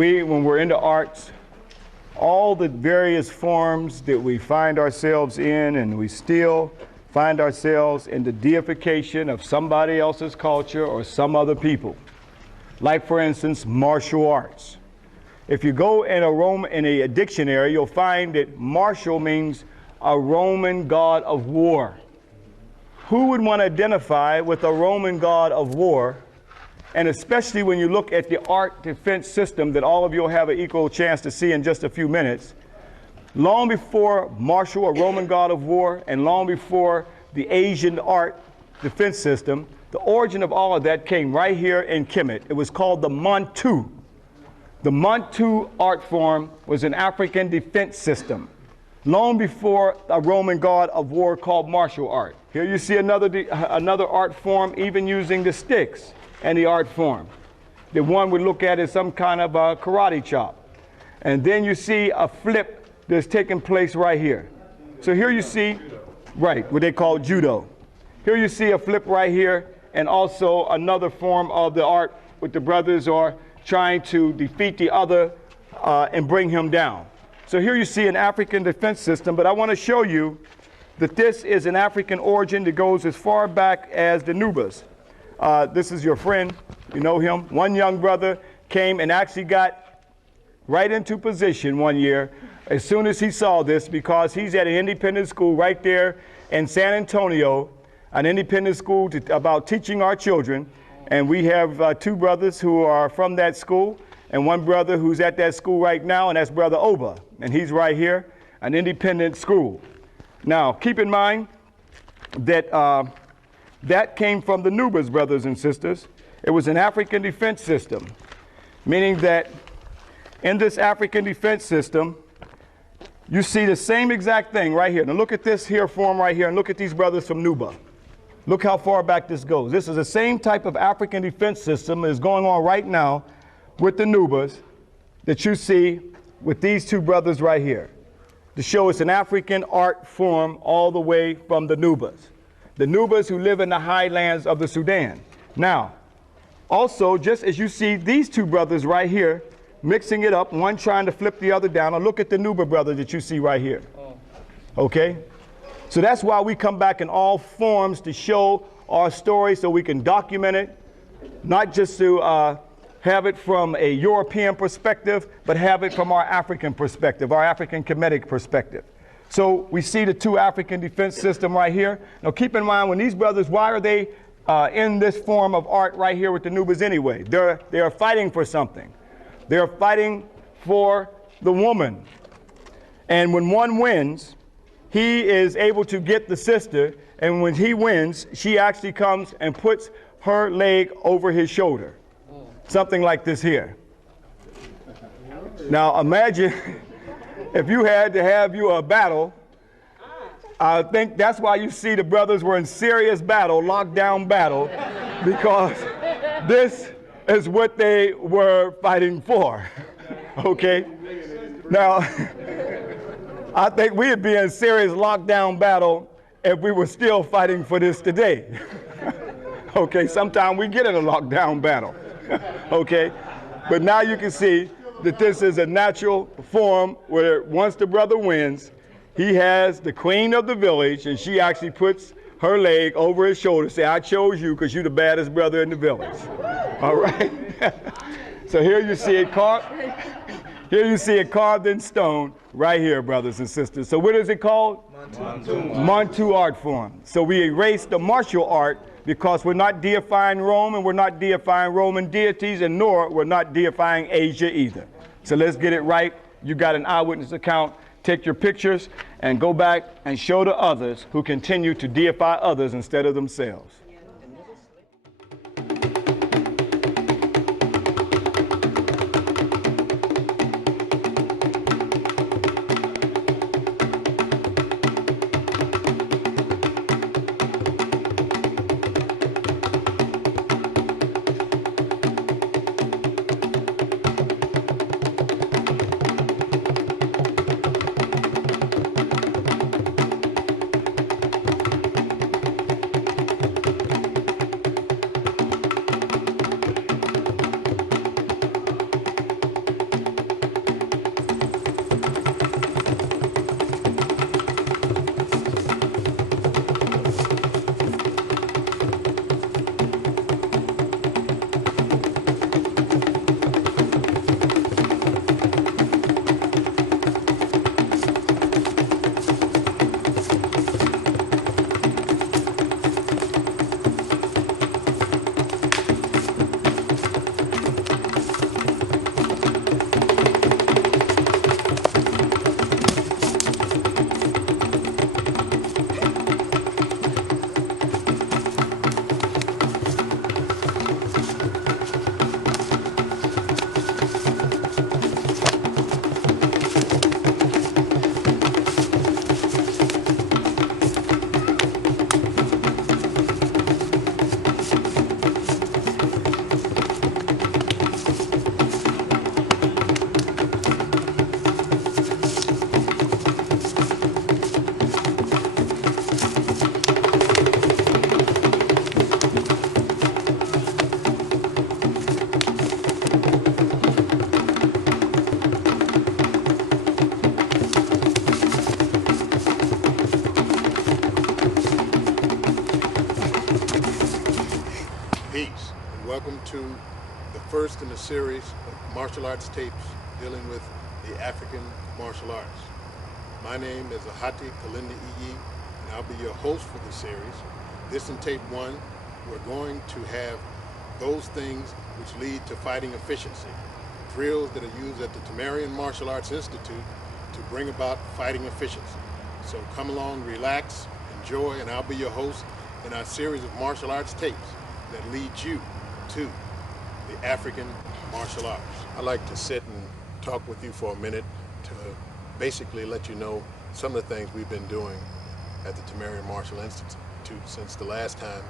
when we're into arts, all the various forms that we find ourselves in, and we still find ourselves in the deification of somebody else's culture or some other people. Like, for instance, martial arts. If you go in a dictionary, you'll find that martial means a Roman god of war. Who would want to identify with a Roman god of war? And especially when you look at the art defense system that all of you will have an equal chance to see in just a few minutes. Long before martial, a Roman god of war, and long before the Asian art defense system, the origin of all of that came right here in Kemet. It was called the Montu. The Mentu art form was an African defense system, long before a Roman god of war called martial art. Here you see another art form, even using the sticks and the art form that one would look at as some kind of a karate chop. And then you see a flip that's taking place right here. So here you see, right, what they call judo. Here you see a flip right here, and also another form of the art with the brothers are trying to defeat the other and bring him down. So here you see an African defense system, but I want to show you that this is an African origin that goes as far back as the Nubas. This is your friend, you know him. One young brother came and actually got right into position one year as soon as he saw this, because he's at an independent school right there in San Antonio, an independent school about teaching our children. And we have two brothers who are from that school, and one brother who's at that school right now, and that's Brother Oba. And he's right here, an independent school. Now, keep in mind that that came from the Nubas, brothers and sisters. It was an African defense system, meaning that in this African defense system, you see the same exact thing right here. Now look at this here form right here, and look at these brothers from Nuba. Look how far back this goes. This is the same type of African defense system that is going on right now with the Nubas that you see with these two brothers right here, to show it's an African art form all the way from the Nubas who live in the highlands of the Sudan. Now, also, just as you see these two brothers right here mixing it up, one trying to flip the other down, or look at the Nuba brother that you see right here. Okay? So that's why we come back in all forms to show our story, so we can document it, not just to have it from a European perspective, but have it from our African perspective, our African Kemetic perspective. So we see the two African defense system right here. Now keep in mind, when these brothers, why are they in this form of art right here with the Nubas anyway? They are fighting for something. They're fighting for the woman. And when one wins, he is able to get the sister, and when he wins, she actually comes and puts her leg over his shoulder. Something like this here. Now imagine if you had to have you a battle. I think that's why you see the brothers were in serious battle, lockdown battle, because this is what they were fighting for. Okay? Now, I think we'd be in serious lockdown battle if we were still fighting for this today. Okay, sometimes we get in a lockdown battle. Okay, but now you can see that this is a natural form where once the brother wins, he has the queen of the village, and she actually puts her leg over his shoulder, say, I chose you because you're the baddest brother in the village. All right? So here you see it carved. Here you see it carved in stone right here, brothers and sisters. So what is it called? Mentu art form. So we erased the martial art because we're not deifying Rome, and we're not deifying Roman deities, and nor we're not deifying Asia either. So let's get it right. You got an eyewitness account. Take your pictures and go back and show to others who continue to deify others instead of themselves. to the first in a series of martial arts tapes dealing with the African martial arts. My name is Ahati, Kilindi, and I'll be your host for the series. This in tape 1, we're going to have those things which lead to fighting efficiency, drills that are used at the Ta-Merrian Martial Arts Institute to bring about fighting efficiency. So come along, relax, enjoy, and I'll be your host in our series of martial arts tapes that lead you to the African martial arts. I'd like to sit and talk with you for a minute to basically let you know some of the things we've been doing at the Ta-Merrian Martial Institute since the last time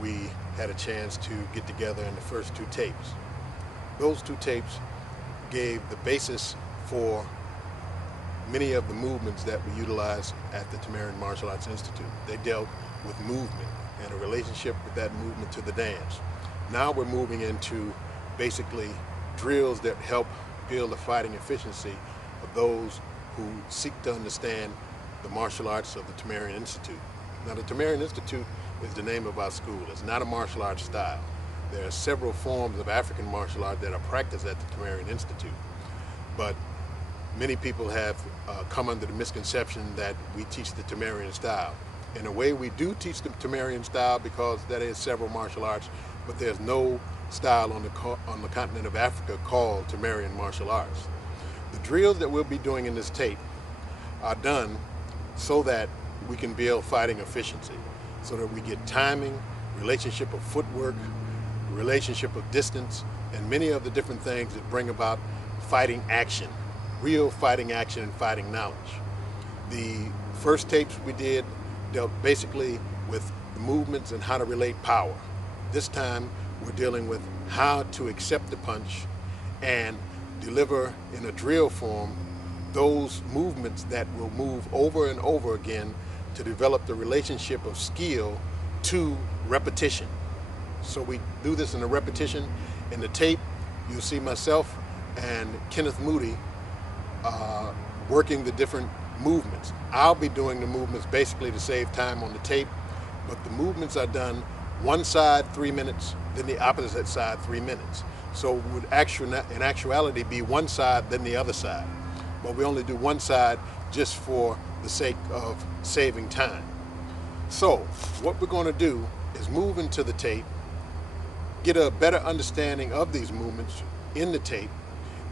we had a chance to get together in the first 2 tapes. Those 2 tapes gave the basis for many of the movements that we utilize at the Ta-Merrian Martial Arts Institute. They dealt with movement and a relationship with that movement to the dance. Now we're moving into basically drills that help build the fighting efficiency of those who seek to understand the martial arts of the Ta-Merrian Institute. Now the Ta-Merrian Institute is the name of our school. It's not a martial arts style. There are several forms of African martial art that are practiced at the Ta-Merrian Institute, but many people have come under the misconception that we teach the Ta-Merrian style. In a way, we do teach the Ta-Merrian style because that is several martial arts, but there's no style on the continent of Africa called Ta-Merrian martial arts. The drills that we'll be doing in this tape are done so that we can build fighting efficiency, so that we get timing, relationship of footwork, relationship of distance, and many of the different things that bring about fighting action, real fighting action and fighting knowledge. The first tapes we did dealt basically with the movements and how to relate power. This time we're dealing with how to accept the punch and deliver in a drill form those movements that will move over and over again to develop the relationship of skill to repetition. So we do this in a repetition. In the tape, you'll see myself and Kenneth Moody working the different movements. I'll be doing the movements basically to save time on the tape, but the movements are done one side 3 minutes, then the opposite side 3 minutes. So it would in actuality be one side, then the other side. But we only do one side just for the sake of saving time. So what we're going to do is move into the tape, get a better understanding of these movements in the tape,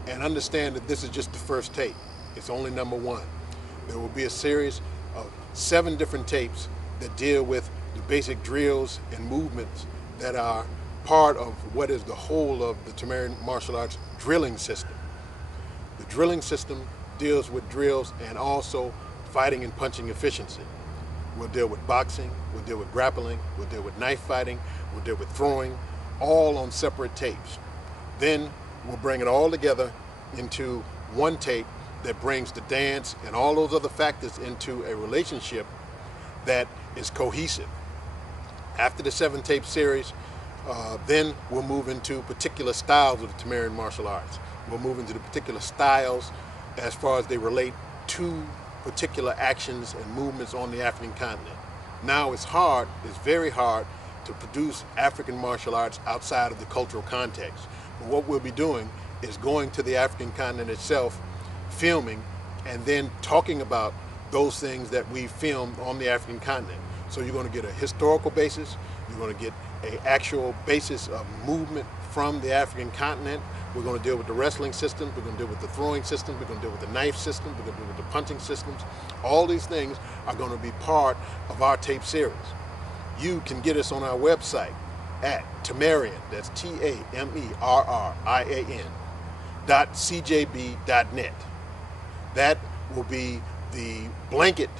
and understand that this is just the first tape. It's only number 1. There will be a series of 7 different tapes that deal with the basic drills and movements that are part of what is the whole of the Ta-Merrian martial arts drilling system. The drilling system deals with drills and also fighting and punching efficiency. We'll deal with boxing, we'll deal with grappling, we'll deal with knife fighting, we'll deal with throwing, all on separate tapes. Then we'll bring it all together into one tape that brings the dance and all those other factors into a relationship that is cohesive. After the 7-tape series, then we'll move into particular styles of the Ta-Merrian martial arts. We'll move into the particular styles as far as they relate to particular actions and movements on the African continent. Now it's very hard to produce African martial arts outside of the cultural context. But what we'll be doing is going to the African continent itself, filming, and then talking about those things that we filmed on the African continent. So you're going to get a historical basis, you're going to get an actual basis of movement from the African continent. We're going to deal with the wrestling systems, we're going to deal with the throwing systems, we're going to deal with the knife system, we're going to deal with the punching systems. All these things are going to be part of our tape series. You can get us on our website at Ta-Merrian, that's TAMERRIAN.cjb.net. That will be the blanket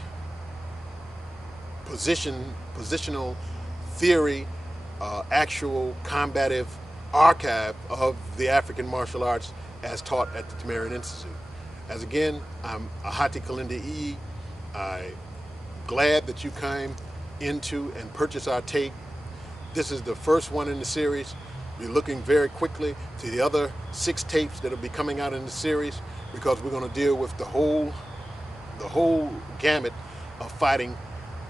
positional theory, actual combative archive of the African martial arts as taught at the Ta-Merrian Institute. As again, I'm Ahati Kilindi. I'm glad that you came into and purchased our tape. This is the first one in the series. We're looking very quickly to the other 6 tapes that will be coming out in the series, because we're going to deal with the whole gamut of fighting,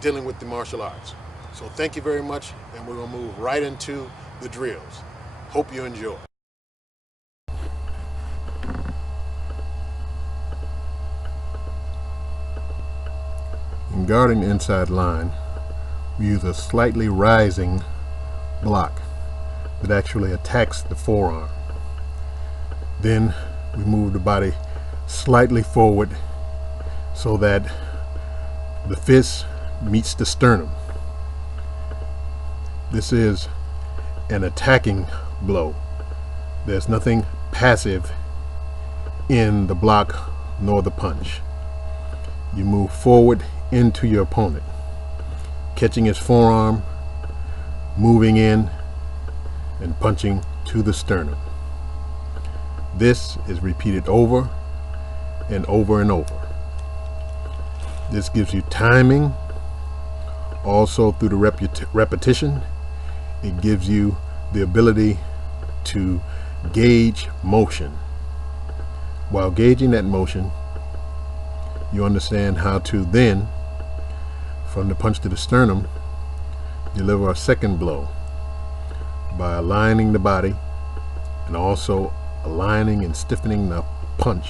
dealing with the martial arts. So thank you very much, and we're going to move right into the drills. Hope you enjoy. In guarding the inside line, we use a slightly rising block that actually attacks the forearm. Then we move the body slightly forward so that the fist meets the sternum. This is an attacking blow. There's nothing passive in the block nor the punch. You move forward into your opponent, catching his forearm, moving in, and punching to the sternum. This is repeated over and over and over. This gives you timing. Also, through the repetition, it gives you the ability to gauge motion. While gauging that motion, you understand how to then, from the punch to the sternum, deliver a second blow by aligning the body and also aligning and stiffening the punch.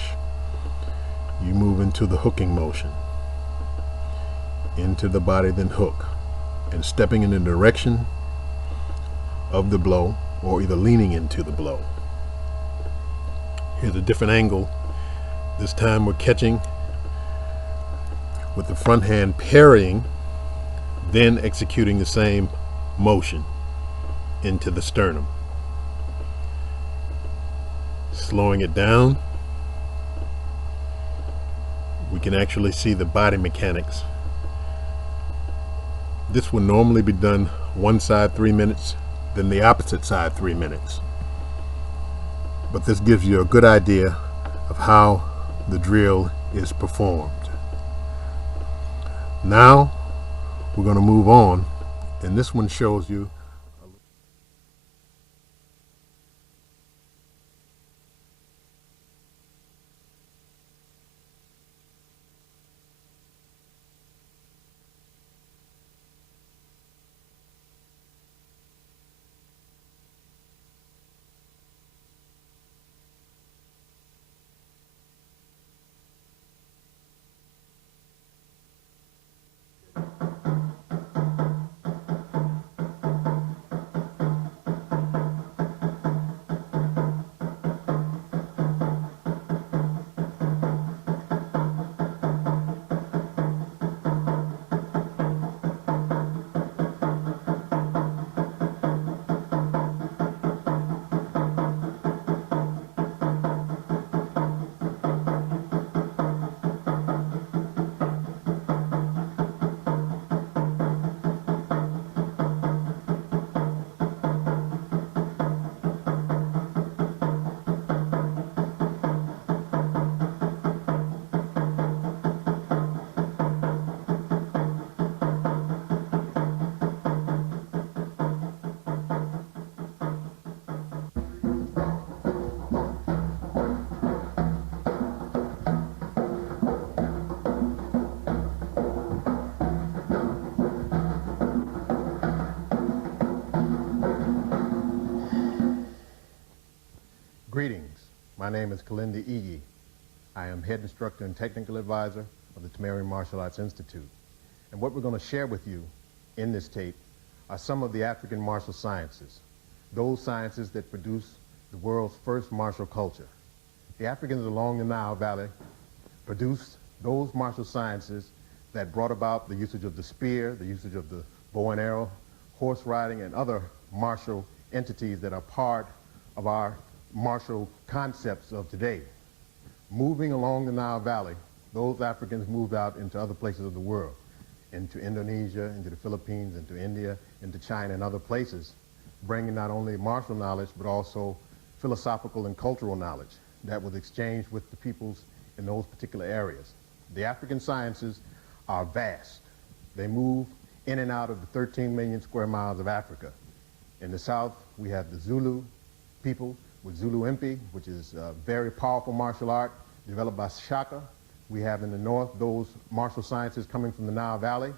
You move into the hooking motion, into the body, then hook, and stepping in the direction of the blow or either leaning into the blow. Here's a different angle. This time we're catching with the front hand parrying, then executing the same motion into the sternum. Slowing it down, we can actually see the body mechanics. This would normally be done one side 3 minutes, then the opposite side 3 minutes. But this gives you a good idea of how the drill is performed. Now we're going to move on, and this one shows you Greetings. My name is Kilindi. I am head instructor and technical advisor of the Ta-Merrian Martial Arts Institute. And what we're going to share with you in this tape are some of the African martial sciences, those sciences that produce the world's first martial culture. The Africans along the Nile Valley produced those martial sciences that brought about the usage of the spear, the usage of the bow and arrow, horse riding, and other martial entities that are part of our martial concepts of today. Moving along the Nile Valley, those Africans moved out into other places of the world, into Indonesia, into the Philippines, into India, into China, and other places, bringing not only martial knowledge, but also philosophical and cultural knowledge that was exchanged with the peoples in those particular areas. The African sciences are vast. They move in and out of the 13 million square miles of Africa. In the south, we have the Zulu people with Zulu imply, which is a very powerful martial art developed by Shaka. We have in the north those martial sciences coming from the Nile Valley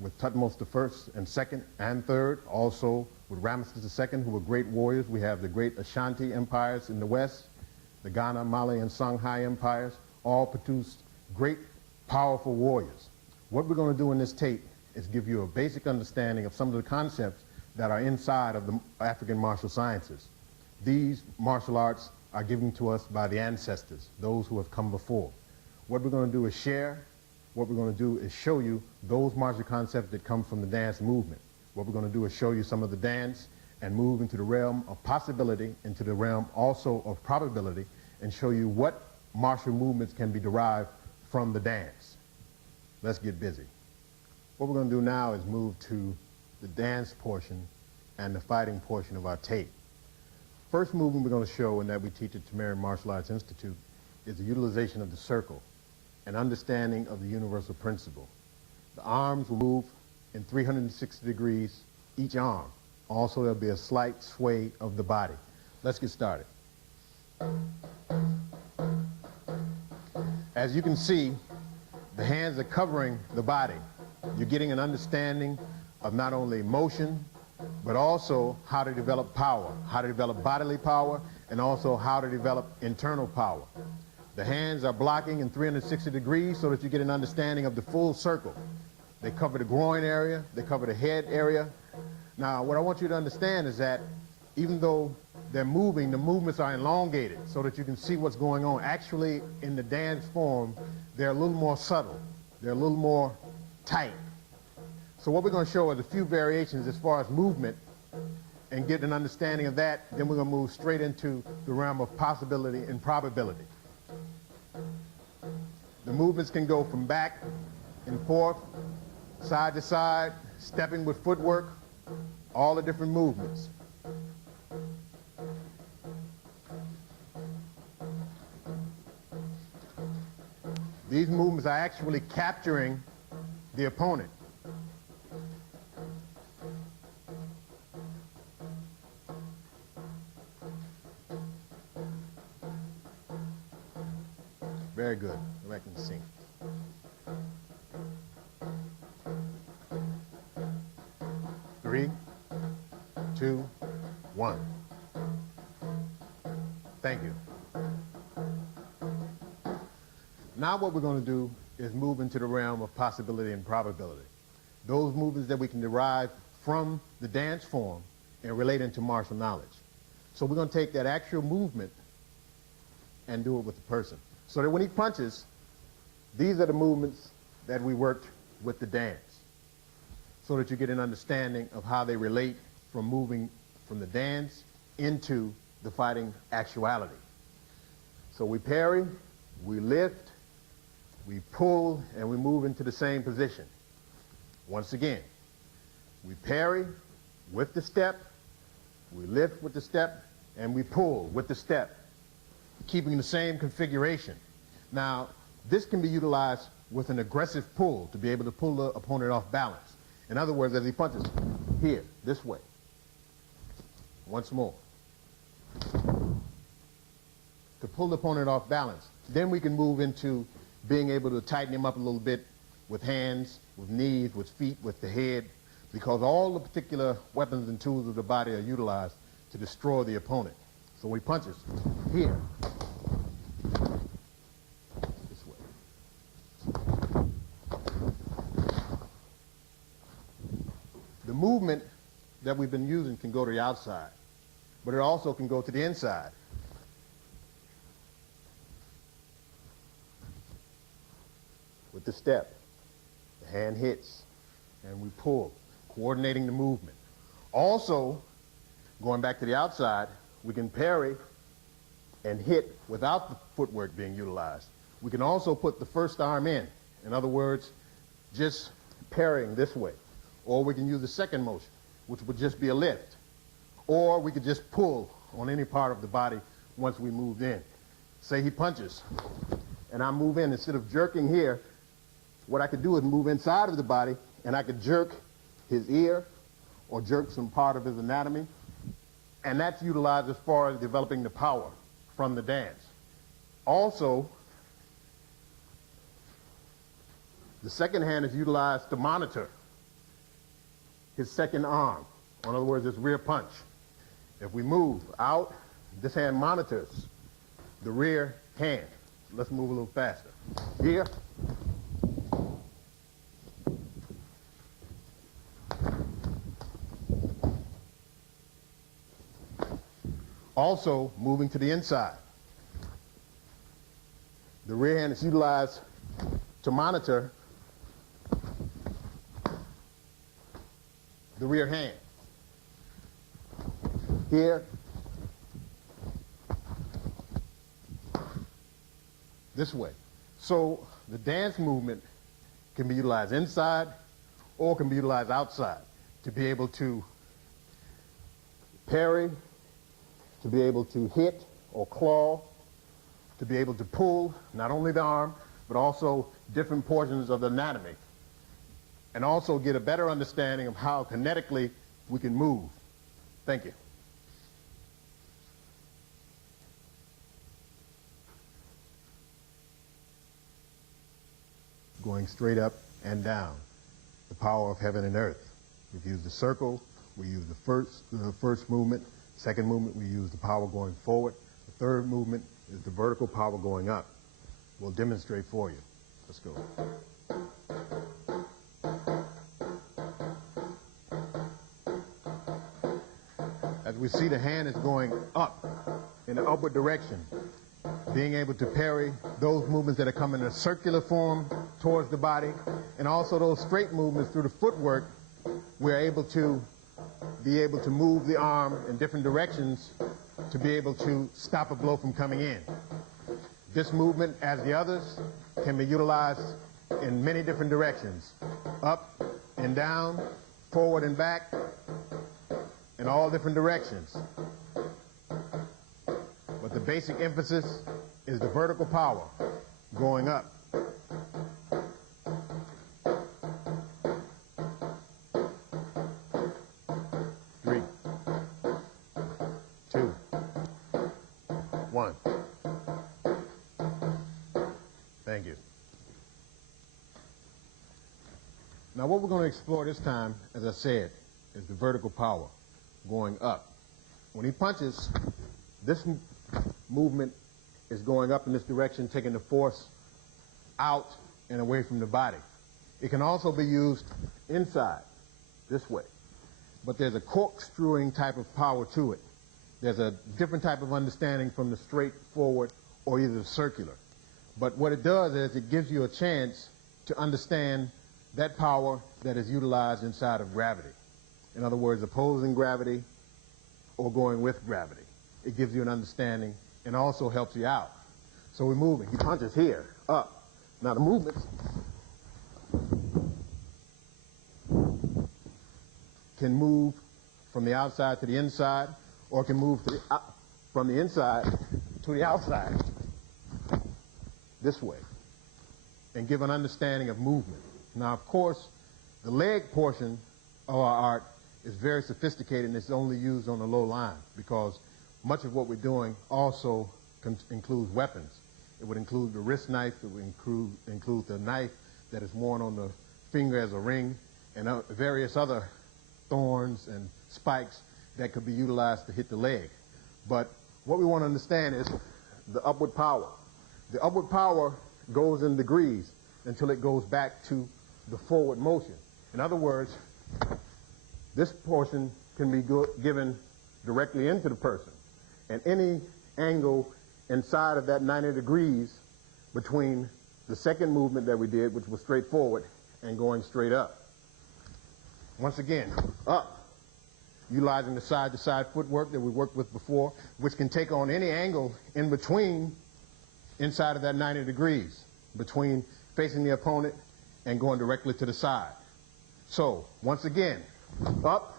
with Tutmosis I and II and III, also with Ramesses II, who were great warriors. We have the great Ashanti empires in the west, the Ghana, Mali, and Songhai empires, all produced great, powerful warriors. What we're going to do in this tape is give you a basic understanding of some of the concepts that are inside of the African martial sciences. These martial arts are given to us by the ancestors, those who have come before. What we're going to do is share. What we're going to do is show you those martial concepts that come from the dance movement. What we're going to do is show you some of the dance and move into the realm of possibility, into the realm also of probability, and show you what martial movements can be derived from the dance. Let's get busy. What we're going to do now is move to the dance portion and the fighting portion of our tape. First movement we're going to show, and that we teach at Ta-Merrian Martial Arts Institute, is the utilization of the circle, an understanding of the universal principle. The arms will move in 360 degrees each arm. Also, there'll be a slight sway of the body. Let's get started. As you can see, the hands are covering the body. You're getting an understanding of not only motion, but also how to develop power, how to develop bodily power, and also how to develop internal power. The hands are blocking in 360 degrees so that you get an understanding of the full circle. They cover the groin area, they cover the head area. Now, what I want you to understand is that even though they're moving, the movements are elongated so that you can see what's going on. Actually, in the dance form, they're a little more subtle. They're a little more tight. So what we're going to show is a few variations as far as movement and get an understanding of that. Then we're going to move straight into the realm of possibility and probability. The movements can go from back and forth, side to side, stepping with footwork, all the different movements. These movements are actually capturing the opponent. Very good. I can sing. Three, two, one. Thank you. Now what we're going to do is move into the realm of possibility and probability. Those movements that we can derive from the dance form and relate into martial knowledge. So we're going to take that actual movement and do it with the person. So that when he punches, these are the movements that we worked with the dance, so that you get an understanding of how they relate from moving from the dance into the fighting actuality. So we parry, we lift, we pull, and we move into the same position. Once again, we parry with the step, we lift with the step, and we pull with the step, keeping the same configuration. Now, this can be utilized with an aggressive pull to be able to pull the opponent off balance. In other words, as he punches here, this way. Once more. To pull the opponent off balance. Then we can move into being able to tighten him up a little bit with hands, with knees, with feet, with the head, because all the particular weapons and tools of the body are utilized to destroy the opponent. So when he punches here, this way. The movement that we've been using can go to the outside, but it also can go to the inside. With the step, the hand hits, and we pull, coordinating the movement. Also, going back to the outside, we can parry and hit without the footwork being utilized. We can also put the first arm in other words, just parrying this way. Or we can use the second motion, which would just be a lift. Or we could just pull on any part of the body once we moved in. Say he punches, and I move in. Instead of jerking here, what I could do is move inside of the body, and I could jerk his ear or jerk some part of his anatomy. And that's utilized as far as developing the power from the dance. Also, the second hand is utilized to monitor his second arm or in other words, this rear punch. If we move out, this hand monitors the rear hand. Let's move a little faster. Here. Also, moving to the inside. The rear hand is utilized to monitor the rear hand. Here, this way. So the dance movement can be utilized inside or can be utilized outside to be able to parry, to be able to hit or claw, to be able to pull not only the arm, but also different portions of the anatomy, and also get a better understanding of how kinetically we can move. Thank you. Going straight up and down, the power of heaven and earth. We've used the circle, we use the first movement. Second movement, we use the power going forward. The third movement is the vertical power going up. We'll demonstrate for you. Let's go. As we see, the hand is going up in the upward direction, being able to parry those movements that are coming in a circular form towards the body, and also those straight movements through the footwork. We're able to move the arm in different directions to be able to stop a blow from coming in. This movement, as the others, can be utilized in many different directions: up and down, forward and back, in all different directions. But the basic emphasis is the vertical power going up. Three, two, one. Thank you. Now what we're going to explore this time, as I said, is the vertical power going up. When he punches, this movement is going up in this direction, taking the force out and away from the body. It can also be used inside, this way. But there's a corkscrewing type of power to it. There's a different type of understanding from the straightforward or either the circular. But what it does is it gives you a chance to understand that power that is utilized inside of gravity. In other words, opposing gravity or going with gravity. It gives you an understanding and also helps you out. So we're moving. He punches here, up. Now the movements can move from the outside to the inside, or can move to from the inside to the outside, this way, and give an understanding of movement. Now, of course, the leg portion of our art is very sophisticated, and it's only used on the low line, because much of what we're doing also includes weapons. It would include the wrist knife, it would include the knife that is worn on the finger as a ring, and various other thorns and spikes that could be utilized to hit the leg. But what we want to understand is the upward power. The upward power goes in degrees until it goes back to the forward motion. In other words, this portion can be given directly into the person, and any angle inside of that 90 degrees between the second movement that we did, which was straight forward, and going straight up. Once again, up, utilizing the side-to-side footwork that we worked with before, which can take on any angle in between, inside of that 90 degrees, between facing the opponent and going directly to the side. So, once again, up,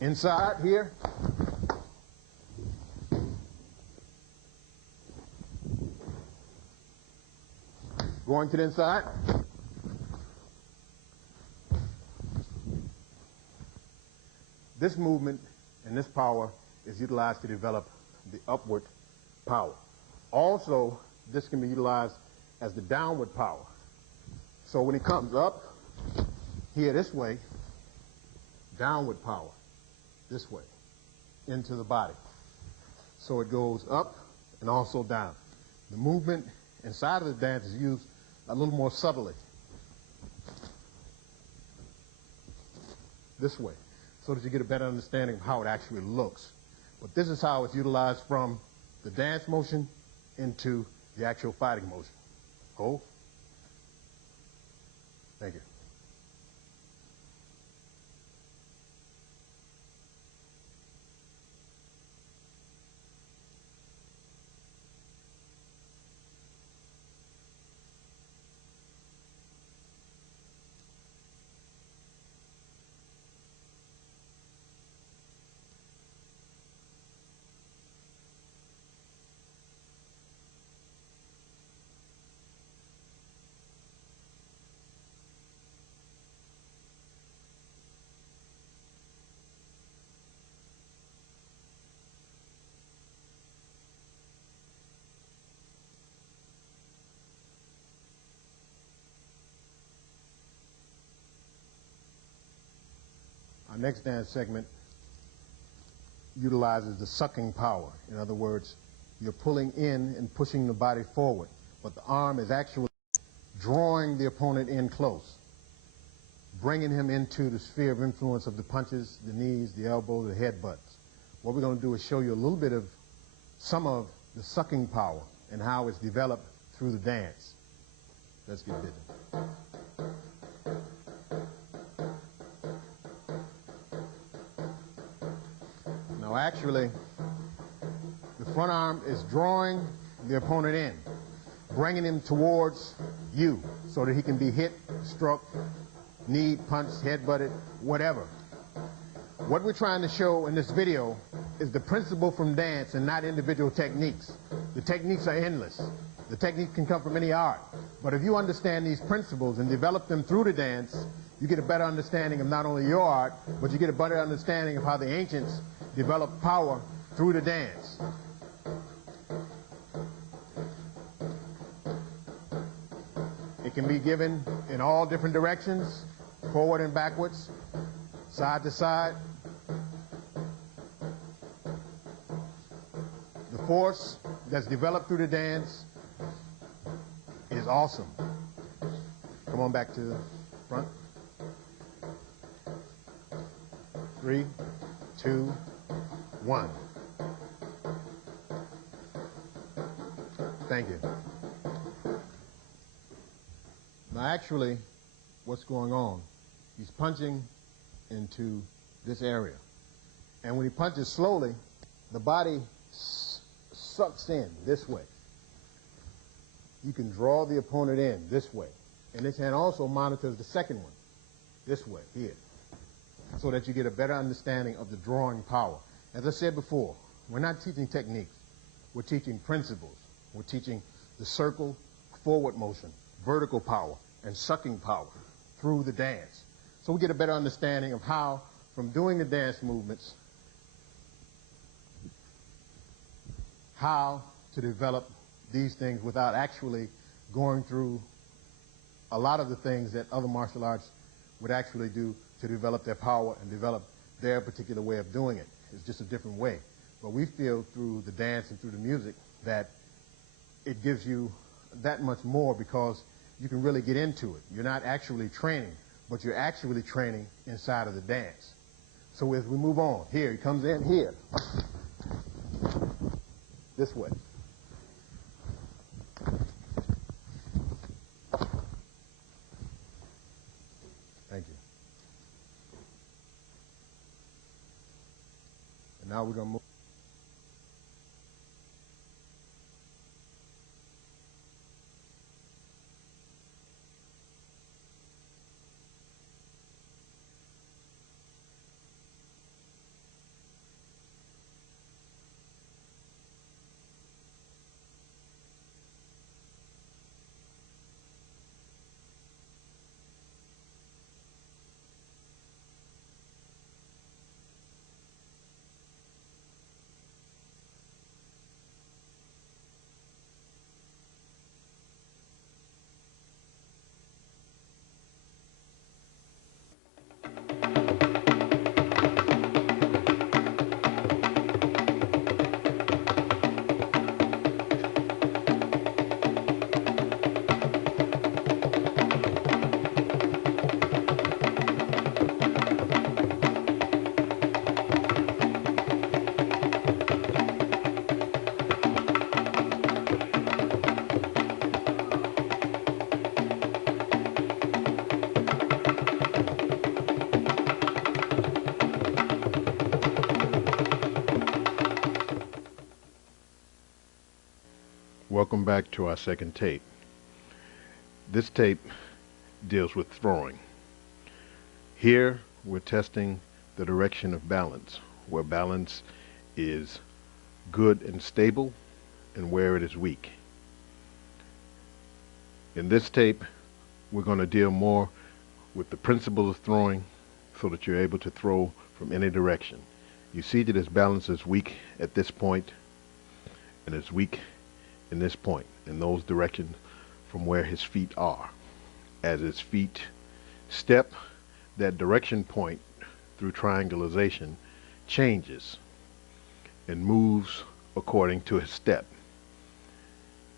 inside here, going to the inside, this movement and this power is utilized to develop the upward power. Also, this can be utilized as the downward power. So when he comes up, here this way, downward power, this way, into the body. So it goes up and also down. The movement inside of the dance is used a little more subtly, this way, so that you get a better understanding of how it actually looks. But this is how it's utilized from the dance motion into the actual fighting motion. Hold. Thank you. Our next dance segment utilizes the sucking power. In other words, you're pulling in and pushing the body forward, but the arm is actually drawing the opponent in close, bringing him into the sphere of influence of the punches, the knees, the elbows, the headbutts. What we're going to do is show you a little bit of some of the sucking power and how it's developed through the dance. Let's get busy. Now actually, the front arm is drawing the opponent in, bringing him towards you so that he can be hit, struck, kneed, punched, headbutted, whatever. What we're trying to show in this video is the principle from dance and not individual techniques. The techniques are endless. The technique can come from any art. But if you understand these principles and develop them through the dance, you get a better understanding of not only your art, but you get a better understanding of how the ancients developed power through the dance. It can be given in all different directions, forward and backwards, side to side. The force that's developed through the dance is awesome. Come on back to the front. 3, 2, 1. Thank you. Now actually, what's going on? He's punching into this area. And when he punches slowly, the body sucks in this way. You can draw the opponent in this way. And this hand also monitors the second one, this way, here, so that you get a better understanding of the drawing power. As I said before, we're not teaching techniques. We're teaching principles. We're teaching the circle, forward motion, vertical power, and sucking power through the dance. So we get a better understanding of how, from doing the dance movements, how to develop these things without actually going through a lot of the things that other martial arts would actually do to develop their power and develop their particular way of doing it. It's just a different way. But we feel through the dance and through the music that it gives you that much more because you can really get into it. You're not actually training, but you're actually training inside of the dance. So as we move on, here, he comes in here. This way. Thank you. And now we're going to move. Welcome back to our second tape. This tape deals with throwing. Here we're testing the direction of balance, where balance is good and stable and where it is weak. In this tape, we're going to deal more with the principles of throwing so that you're able to throw from any direction. You see that his balance is weak at this point and it's weak in this point, in those directions from where his feet are. As his feet step, that direction point through triangulation changes and moves according to his step.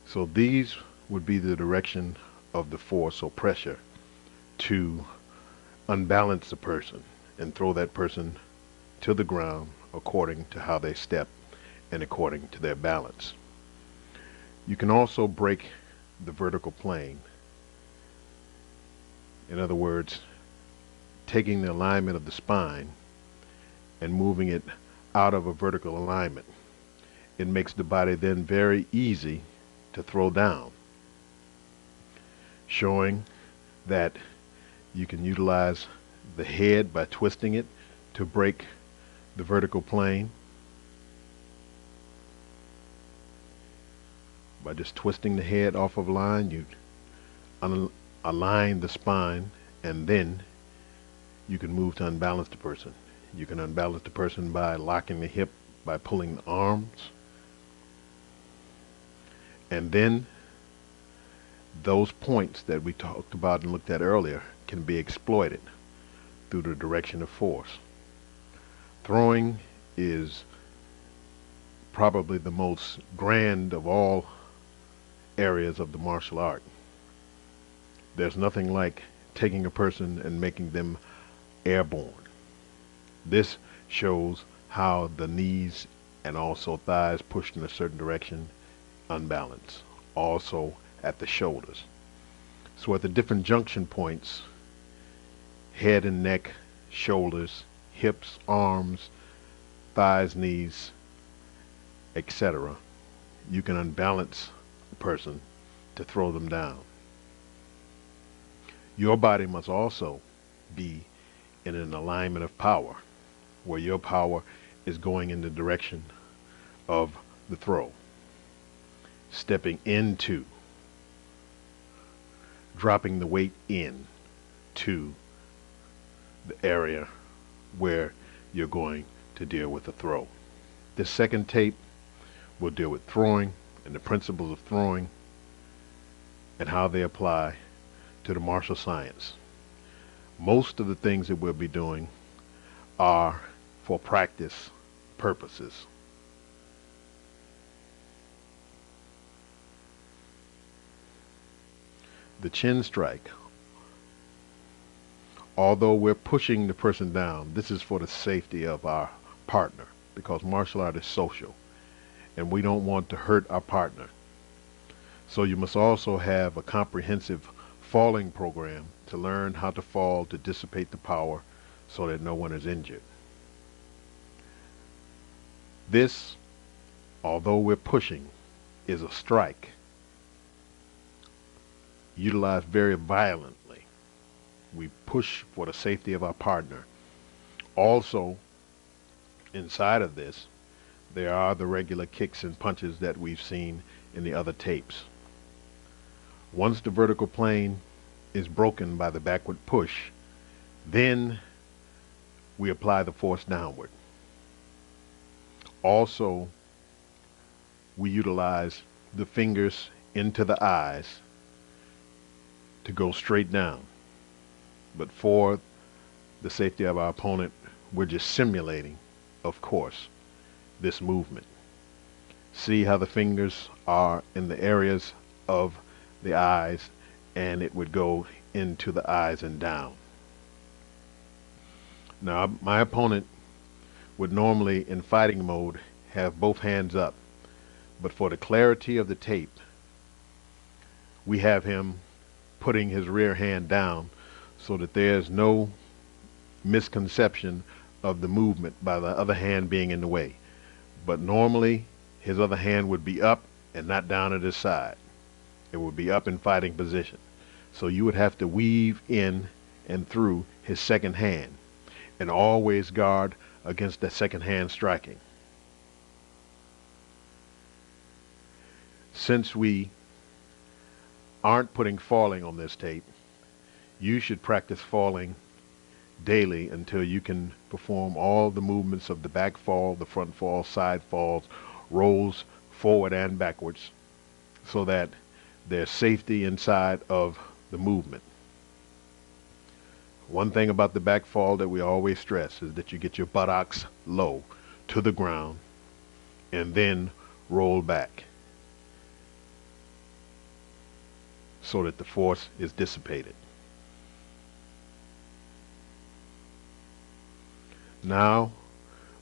So these would be the direction of the force or pressure to unbalance the person and throw that person to the ground according to how they step and according to their balance. You can also break the vertical plane. In other words, taking the alignment of the spine and moving it out of a vertical alignment. It makes the body then very easy to throw down, showing that you can utilize the head by twisting it to break the vertical plane. By just twisting the head off of line, you align the spine, and then you can move to unbalance the person. You can unbalance the person by locking the hip, by pulling the arms, and then those points that we talked about and looked at earlier can be exploited through the direction of force. Throwing is probably the most grand of all areas of the martial art. There's nothing like taking a person and making them airborne. This shows how the knees and also thighs pushed in a certain direction unbalance, also at the shoulders. So at the different junction points, head and neck, shoulders, hips, arms, thighs, knees, etc., you can unbalance a person to throw them down. Your body must also be in an alignment of power, where your power is going in the direction of the throw, stepping into, dropping the weight in to the area where you're going to deal with the throw. This second tape will deal with throwing and the principles of throwing and how they apply to the martial science. Most of the things that we'll be doing are for practice purposes. The chin strike, although we're pushing the person down, this is for the safety of our partner, because martial art is social and we don't want to hurt our partner. So you must also have a comprehensive falling program to learn how to fall to dissipate the power so that no one is injured. This, although we're pushing, is a strike utilized very violently. We push for the safety of our partner. Also, inside of this, there are the regular kicks and punches that we've seen in the other tapes. Once the vertical plane is broken by the backward push, then we apply the force downward. Also, we utilize the fingers into the eyes to go straight down. But for the safety of our opponent, we're just simulating, of course, this movement. See how the fingers are in the areas of the eyes, and it would go into the eyes and down. Now, my opponent would normally, in fighting mode, have both hands up. But for the clarity of the tape, we have him putting his rear hand down so that there's no misconception of the movement by the other hand being in the way. But normally, his other hand would be up and not down at his side. It would be up in fighting position. So you would have to weave in and through his second hand and always guard against the second hand striking. Since we aren't putting falling on this tape, you should practice falling daily until you can perform all the movements of the back fall, the front fall, side falls, rolls forward and backwards, so that there's safety inside of the movement. One thing about the back fall that we always stress is that you get your buttocks low to the ground and then roll back so that the force is dissipated. Now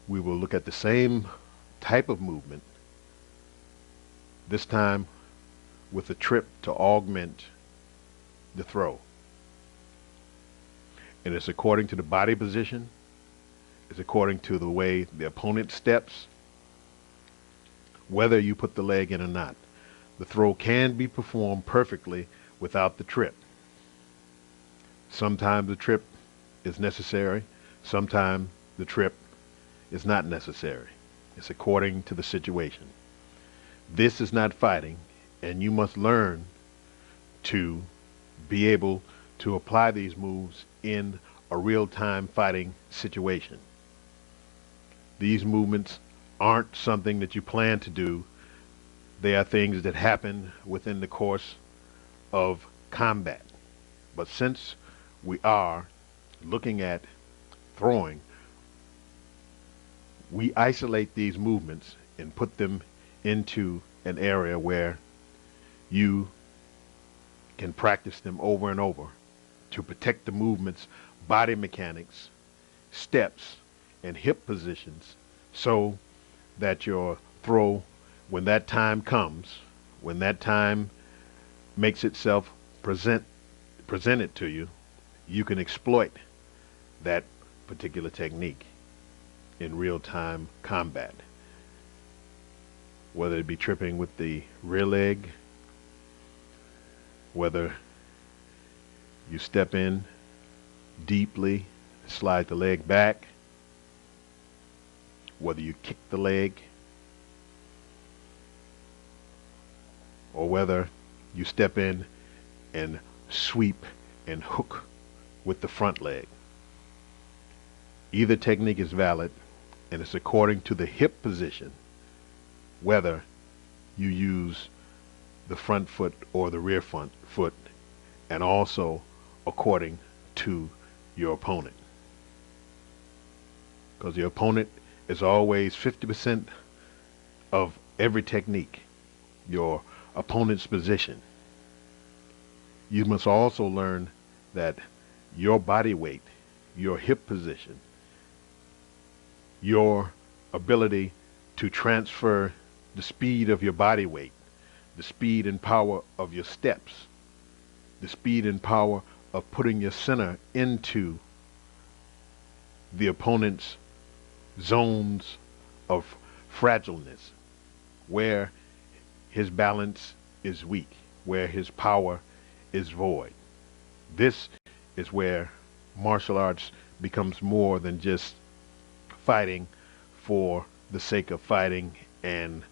we will look at the same type of movement, this time with a trip to augment the throw. And it's according to the body position, it's according to the way the opponent steps, whether you put the leg in or not. The throw can be performed perfectly without the trip. Sometimes the trip is necessary, sometimes the trip is not necessary. It's according to the situation. This is not fighting, and you must learn to be able to apply these moves in a real-time fighting situation. These movements aren't something that you plan to do. They are things that happen within the course of combat. But since we are looking at throwing, we isolate these movements and put them into an area where you can practice them over and over to protect the movements, body mechanics, steps, and hip positions, so that your throw, when that time comes, when that time makes itself presented to you, you can exploit that particular technique in real-time combat. Whether it be tripping with the rear leg, whether you step in deeply, slide the leg back, whether you kick the leg, or whether you step in and sweep and hook with the front leg. Either technique is valid, and it's according to the hip position, whether you use the front foot or the rear front foot, and also according to your opponent. Because your opponent is always 50% of every technique, your opponent's position. You must also learn that your body weight, your hip position, your ability to transfer the speed of your body weight, the speed and power of your steps, the speed and power of putting your center into the opponent's zones of fragileness, where his balance is weak, where his power is void. This is where martial arts becomes more than just fighting for the sake of fighting, and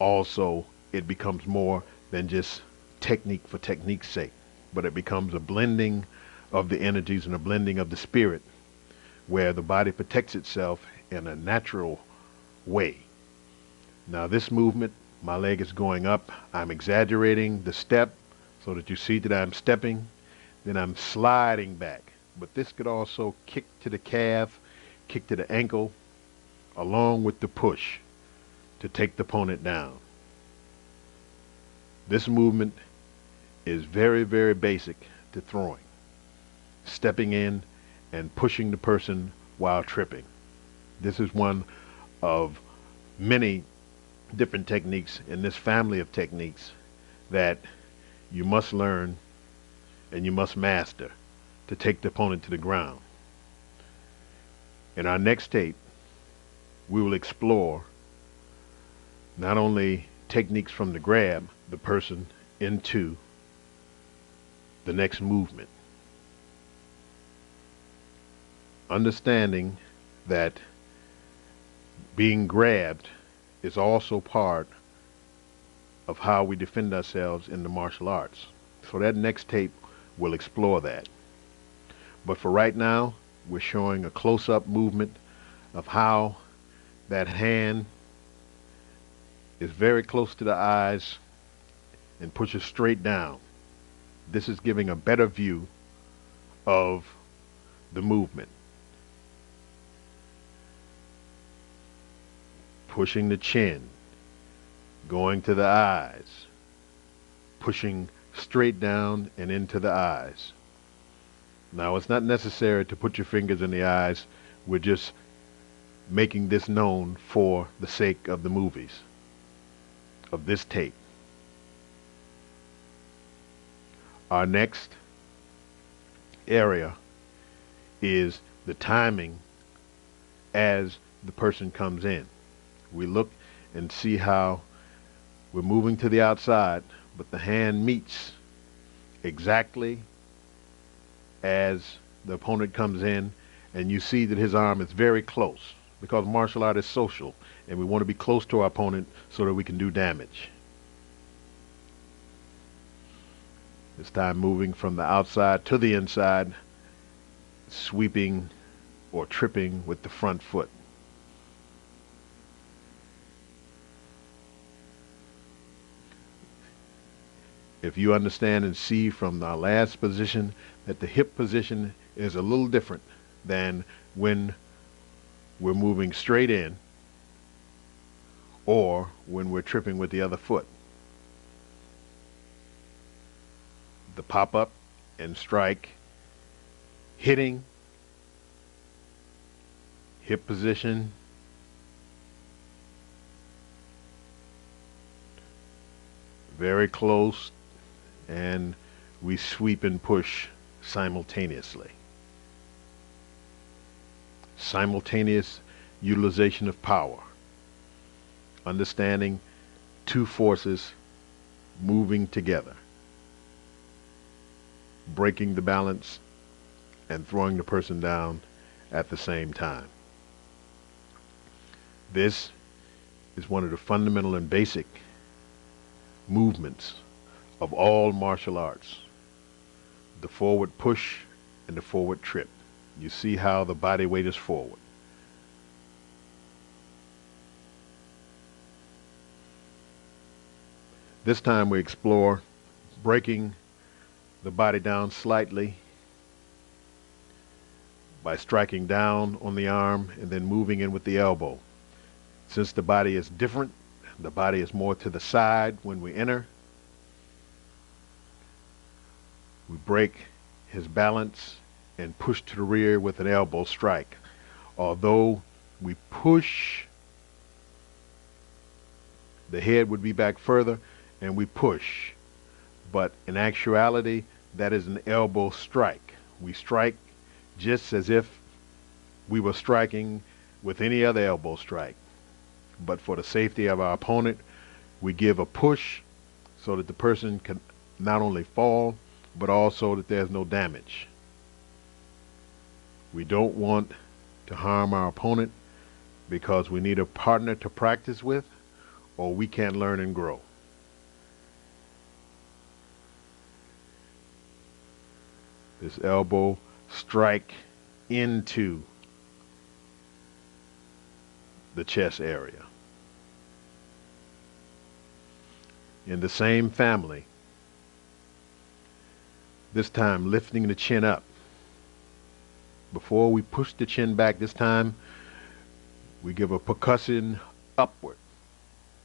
also it becomes more than just technique for technique's sake, but it becomes a blending of the energies and a blending of the spirit, where the body protects itself in a natural way. Now this movement, my leg is going up, I'm exaggerating the step so that you see that I'm stepping, then I'm sliding back. But this could also kick to the calf, kick to the ankle, along with the push to take the opponent down. This movement is very, very basic to throwing. Stepping in and pushing the person while tripping. This is one of many different techniques in this family of techniques that you must learn and you must master to take the opponent to the ground. In our next tape, we will explore not only techniques from the grab the person into the next movement. Understanding that being grabbed is also part of how we defend ourselves in the martial arts. So that next tape will explore that. But for right now, we're showing a close-up movement of how that hand is very close to the eyes and pushes straight down. This is giving a better view of the movement. Pushing the chin, going to the eyes, pushing straight down and into the eyes. Now, it's not necessary to put your fingers in the eyes. We're just making this known for the sake of the movies, of this tape. Our next area is the timing as the person comes in. We look and see how we're moving to the outside, but the hand meets exactly as the opponent comes in, and you see that his arm is very close, because martial art is social, and we want to be close to our opponent so that we can do damage. This time moving from the outside to the inside, sweeping or tripping with the front foot. If you understand and see from the last position that the hip position is a little different than when we're moving straight in or when we're tripping with the other foot. The pop-up and strike, hitting, hip position, very close, and we sweep and push simultaneously. Simultaneous utilization of power. Understanding two forces moving together. Breaking the balance and throwing the person down at the same time. This is one of the fundamental and basic movements of all martial arts. The forward push and the forward trip. You see how the body weight is forward. This time we explore breaking the body down slightly by striking down on the arm and then moving in with the elbow. Since the body is different, the body is more to the side when we enter. We break his balance and push to the rear with an elbow strike. Although we push, the head would be back further and we push. But in actuality, that is an elbow strike. We strike just as if we were striking with any other elbow strike. But for the safety of our opponent, we give a push so that the person can not only fall, but also that there's no damage. We don't want to harm our opponent because we need a partner to practice with, or we can't learn and grow. This elbow strike into the chest area. In the same family, this time lifting the chin up. Before we push the chin back, this time we give a percussion upward.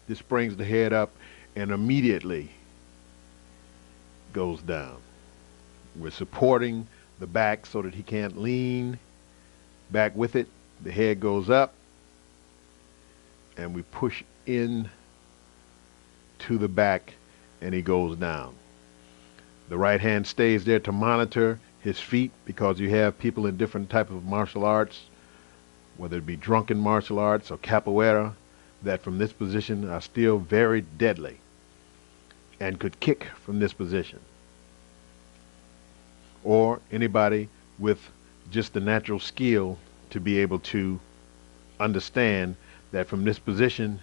This brings the head up and immediately goes down. We're supporting the back so that he can't lean back with it. The head goes up and we push in to the back and he goes down. The right hand stays there to monitor his feet, because you have people in different types of martial arts, whether it be drunken martial arts or capoeira. that from this position are still very deadly and could kick from this position. Or anybody with just the natural skill to be able to understand that from this position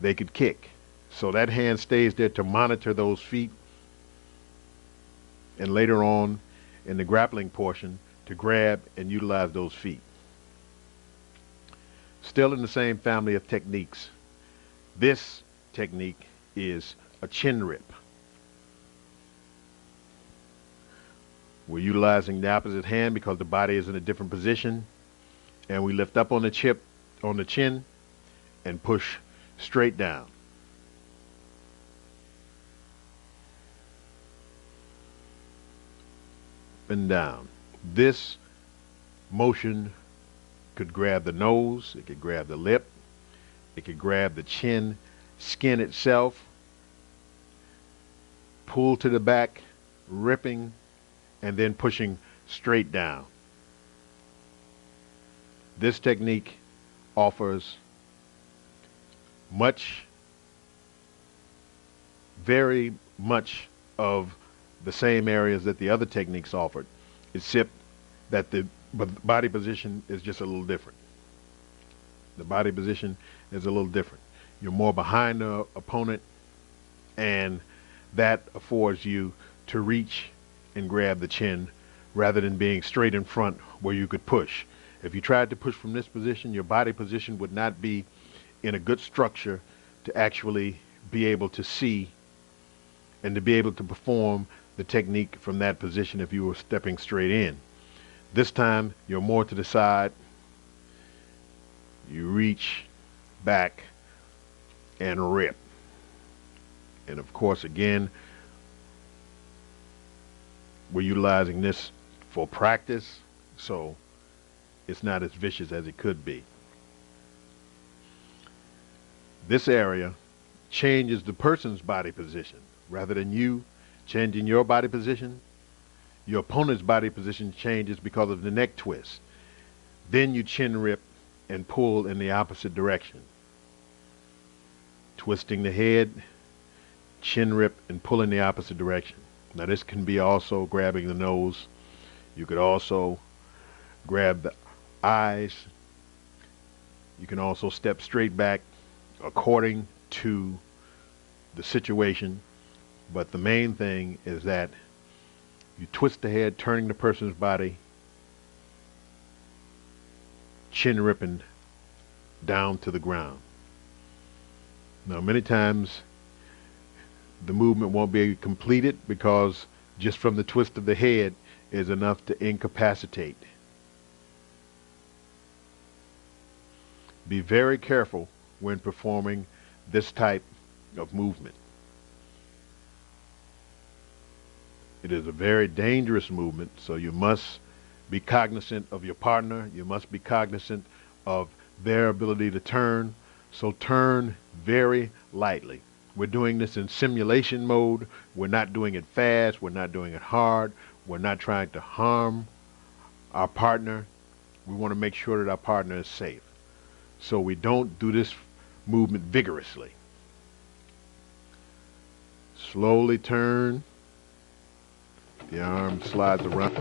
they could kick. So that hand stays there to monitor those feet, and later on in the grappling portion to grab and utilize those feet. Still in the same family of techniques, this technique is a chin rip. We're utilizing the opposite hand because the body is in a different position, and we lift up on the chin and push straight down. And down. This motion could grab the nose, it could grab the lip, it could grab the chin skin itself, pull to the back, ripping, and then pushing straight down. This technique offers very much of the same areas that the other techniques offered, except that the body position is just a little different. The body position is a little different. You're more behind the opponent, and that affords you to reach and grab the chin rather than being straight in front where you could push. If you tried to push from this position, your body position would not be in a good structure to actually be able to see and to be able to perform the technique from that position if you were stepping straight in. This time, you're more to the side. You reach back and rip. And of course, again, we're utilizing this for practice, so it's not as vicious as it could be. This area changes the person's body position. Rather than you changing your body position, your opponent's body position changes because of the neck twist. Then you chin rip and pull in the opposite direction. Twisting the head, chin rip, and pull in the opposite direction. Now this can be also grabbing the nose. You could also grab the eyes. You can also step straight back according to the situation. But the main thing is that you twist the head, turning the person's body, chin ripping down to the ground. Now, many times the movement won't be completed because just from the twist of the head is enough to incapacitate. Be very careful when performing this type of movement. It is a very dangerous movement, so you must be cognizant of your partner. You must be cognizant of their ability to turn. So turn very lightly. We're doing this in simulation mode. We're not doing it fast. We're not doing it hard. We're not trying to harm our partner. We want to make sure that our partner is safe. So we don't do this movement vigorously. Slowly turn. The arm slides around.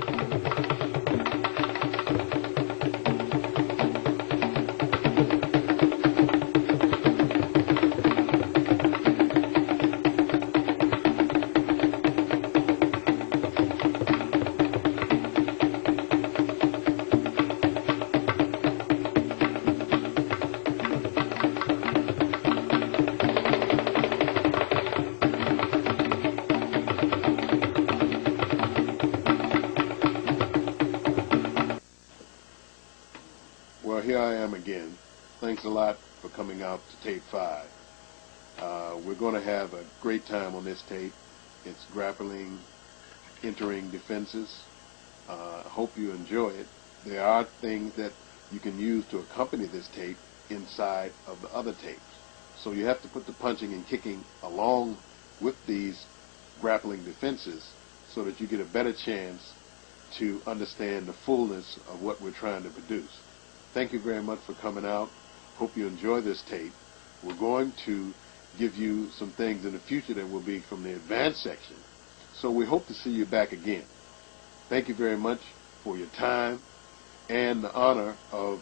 Well, here I am again. Thanks a lot for coming out to tape 5. We're going to have a great time on this tape. It's grappling, entering defenses. Hope you enjoy it. There are things that you can use to accompany this tape inside of the other tapes. So you have to put the punching and kicking along with these grappling defenses so that you get a better chance to understand the fullness of what we're trying to produce. Thank you very much for coming out. Hope you enjoy this tape. We're going to give you some things in the future that will be from the advanced section. So we hope to see you back again. Thank you very much for your time and the honor of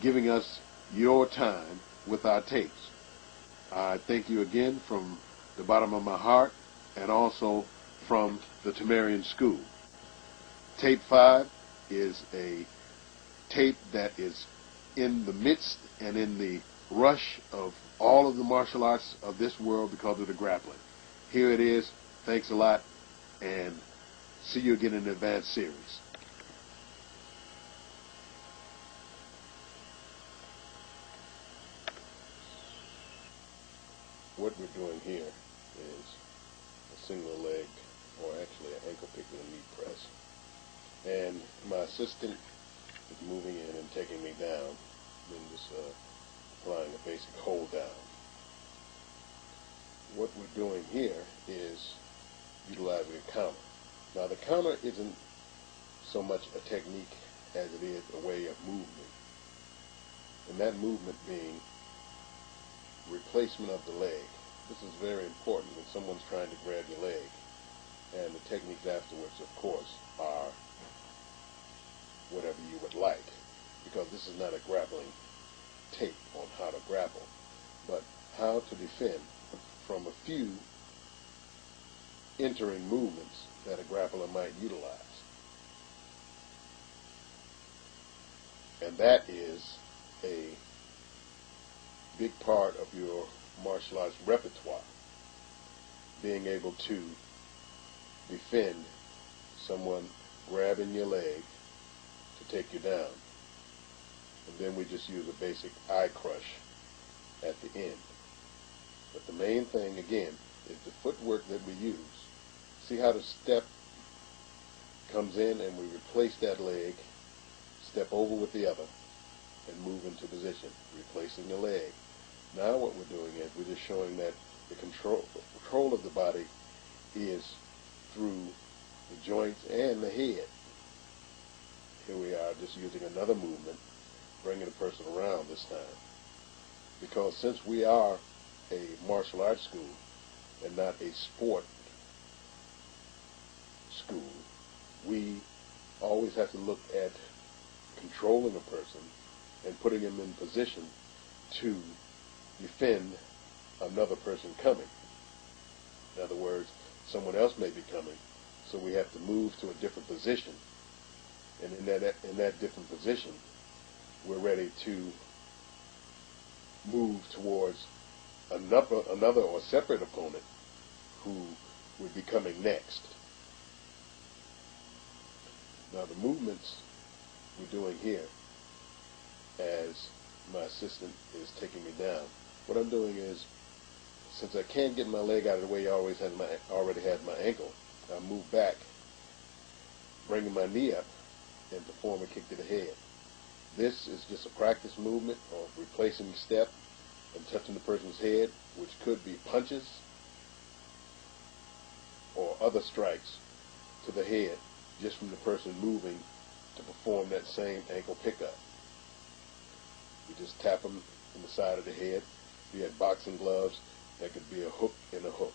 giving us your time with our tapes. I thank you again from the bottom of my heart and also from the Ta-Merrian School. Tape 5 is a tape that is in the midst and in the rush of all of the martial arts of this world because of the grappling. Here it is. Thanks a lot, and see you again in the advanced series. What we're doing here is a single leg, or actually an ankle pick with a knee press. And my assistant is moving in and taking me down, then just applying a basic hold down. What we're doing here is utilizing a counter. Now the counter isn't so much a technique as it is a way of movement. And that movement being replacement of the leg. This is very important when someone's trying to grab your leg. And the techniques afterwards, of course, are whatever you would like, because this is not a grappling tape on how to grapple, but how to defend from a few entering movements that a grappler might utilize. And that is a big part of your martial arts repertoire, being able to defend someone grabbing your leg to take you down. And then we just use a basic eye crush at the end. But the main thing, again, is the footwork that we use. See how the step comes in and we replace that leg, step over with the other, and move into position, replacing the leg. Now what we're doing is we're just showing that the control of the body is through the joints and the head. Here we are just using another movement, bringing the person around this time. Because since we are a martial arts school and not a sport school, we always have to look at controlling a person and putting him in position to defend another person coming. In other words, someone else may be coming, so we have to move to a different position. And in that different position, we're ready to move towards another or separate opponent who would be coming next. Now the movements we're doing here, as my assistant is taking me down, what I'm doing is, since I can't get my leg out of the way I already had my ankle, I move back, bringing my knee up, and perform a kick to the head. This is just a practice movement of replacing the step and touching the person's head, which could be punches or other strikes to the head, just from the person moving to perform that same ankle pickup. You just tap them in the side of the head. If you had boxing gloves, that could be a hook and a hook.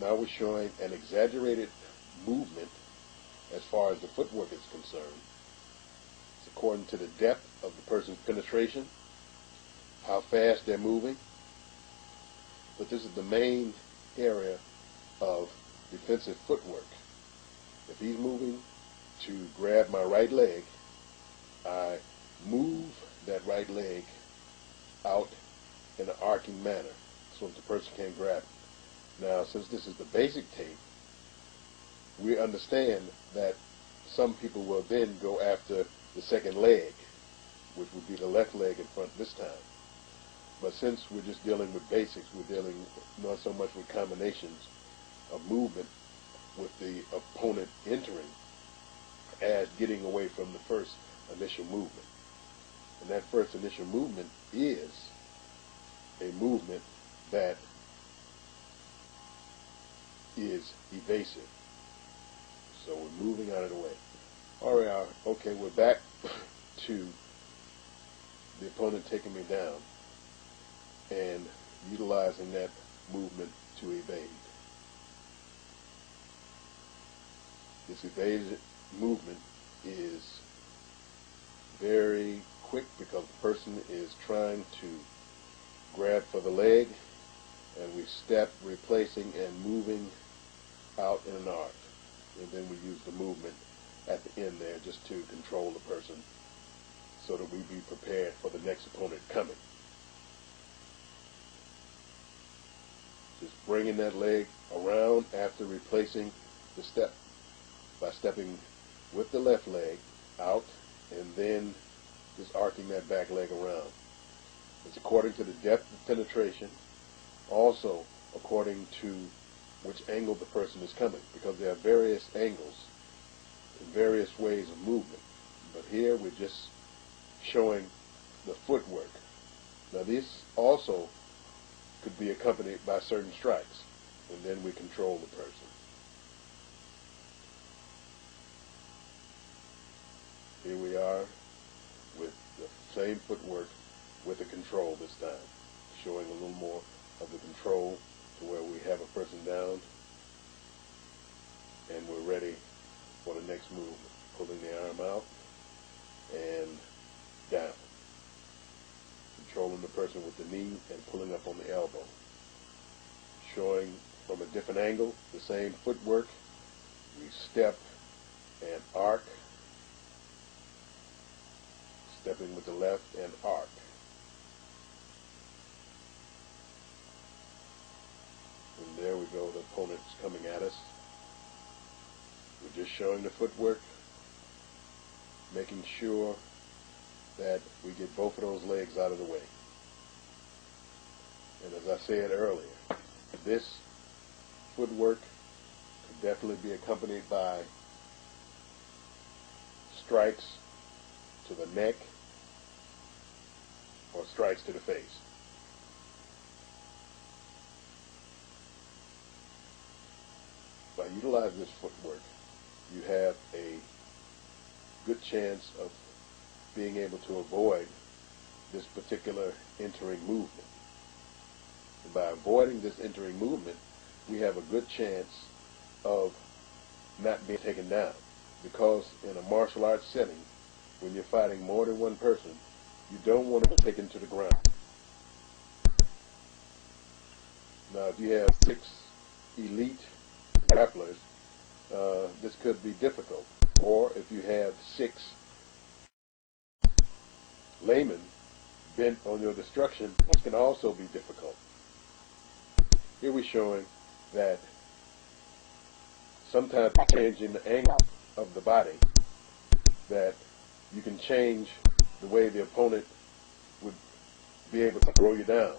Now we're showing an exaggerated movement as far as the footwork is concerned. It's according to the depth of the person's penetration, how fast they're moving. But this is the main area of defensive footwork. If he's moving to grab my right leg, I move that right leg out in an arcing manner so that the person can't grab it. Now, since this is the basic tape, we understand that some people will then go after the second leg, which would be the left leg in front this time. But since we're just dealing with basics, we're dealing not so much with combinations of movement with the opponent entering as getting away from the first initial movement. And that first initial movement is a movement that is evasive. So we're moving out of the way. All right, okay, we're back to the opponent taking me down and utilizing that movement to evade. This evade movement is very quick because the person is trying to grab for the leg, and we step, replacing and moving out in an arc. And then we use the movement at the end there just to control the person so that we be prepared for the next opponent coming. Just bringing that leg around after replacing the step by stepping with the left leg out and then just arcing that back leg around. It's according to the depth of penetration, also according to which angle the person is coming, because there are various angles and various ways of movement. But here we're just showing the footwork. Now this also could be accompanied by certain strikes, and then we control the person. Here we are with the same footwork with the control this time, showing a little more of the control to where we have a person down and we're ready for the next movement. Pulling the arm out and down. Controlling the person with the knee and pulling up on the elbow. Showing from a different angle the same footwork. We step and arc. Stepping with the left and arc. And there we go, the opponent's coming at us. We're just showing the footwork, making sure that we get both of those legs out of the way. And as I said earlier, this footwork could definitely be accompanied by strikes to the neck or strikes to the face. By utilizing this footwork, you have a good chance of being able to avoid this particular entering movement. And by avoiding this entering movement, we have a good chance of not being taken down. Because in a martial arts setting, when you're fighting more than one person, you don't want to be taken to the ground. Now, if you have 6 elite grapplers, this could be difficult. Or if you have 6 laymen bent on your destruction, this can also be difficult. Here we're showing that sometimes changing the angle of the body, that you can change the way the opponent would be able to throw you down.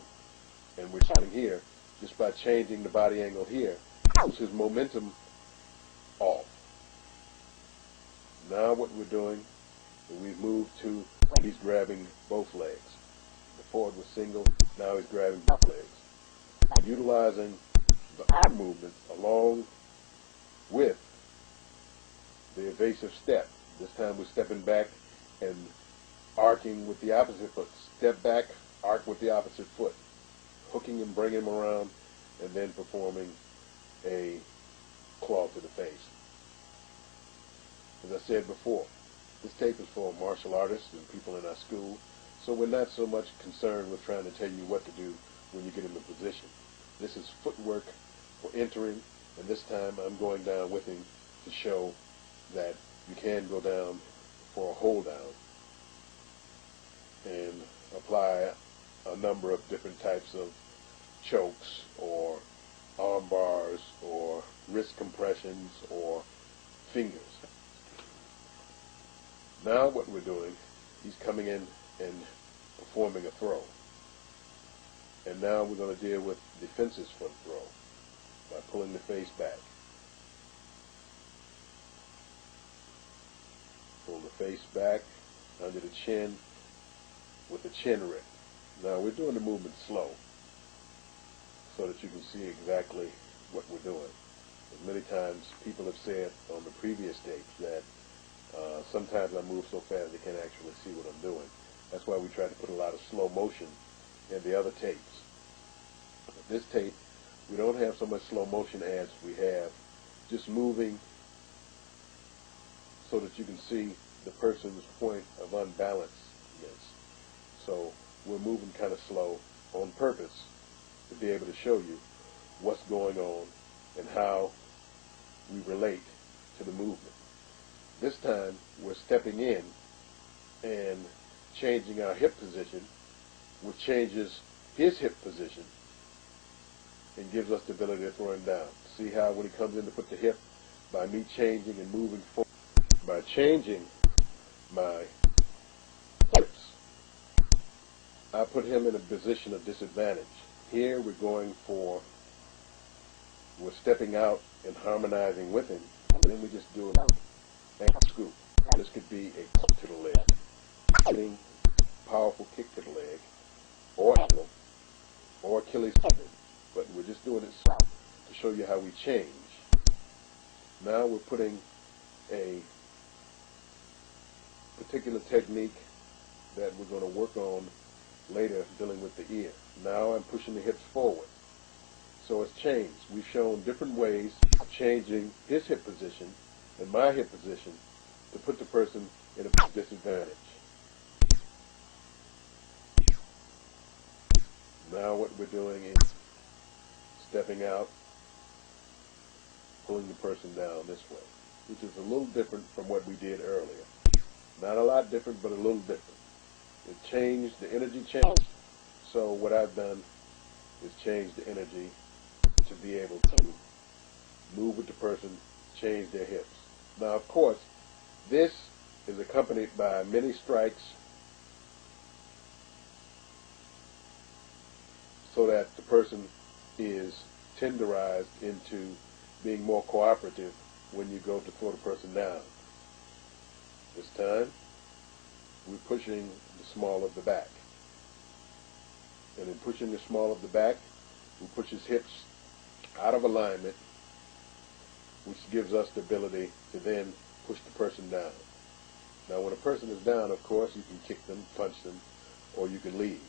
And we're showing here, just by changing the body angle here, puts his momentum off. Now what we're doing, we've moved to, he's grabbing both legs. Before it was single, now he's grabbing both legs. Utilizing the arm movement along with the evasive step. This time we're stepping back and arcing with the opposite foot. Step back, arc with the opposite foot. Hooking and bringing him around, and then performing a claw to the face. As I said before, this tape is for martial artists and people in our school, so we're not so much concerned with trying to tell you what to do when you get in the position. This is footwork for entering, and this time I'm going down with him to show that you can go down for a hold down and apply a number of different types of chokes or arm bars or wrist compressions or fingers. Now what we're doing, he's coming in and performing a throw. And now we're going to deal with defensive foot throw by pulling the face back. Pull the face back under the chin with the chin rip. Now we're doing the movement slow so that you can see exactly what we're doing. As many times people have said on the previous tapes that sometimes I move so fast they can't actually see what I'm doing. That's why we try to put a lot of slow motion in the other tapes. This tape, we don't have so much slow motion as we have just moving so that you can see the person's point of unbalancedness. So we're moving kind of slow on purpose to be able to show you what's going on and how we relate to the movement. This time we're stepping in and changing our hip position, which changes his hip position and gives us the ability to throw him down. See how when he comes in to put the hip, by me changing and moving forward, by changing my hips, I put him in a position of disadvantage. Here we're stepping out and harmonizing with him, and then we just do an ankle scoop. This could be a kick to the leg, hitting powerful kick to the leg, or ankle, or Achilles tendon. But we're just doing it to show you how we change. Now we're putting a particular technique that we're going to work on later dealing with the ear. Now I'm pushing the hips forward. So it's changed. We've shown different ways of changing his hip position and my hip position to put the person in a disadvantage. Now what we're doing is stepping out, pulling the person down this way, which is a little different from what we did earlier. Not a lot different, but a little different. It changed, the energy changed. So what I've done is change the energy to be able to move with the person, change their hips. Now, of course, this is accompanied by many strikes so that the person is tenderized into being more cooperative when you go to throw the person down. This time, we're pushing the small of the back. And in pushing the small of the back, we push his hips out of alignment, which gives us the ability to then push the person down. Now, when a person is down, of course, you can kick them, punch them, or you can leave.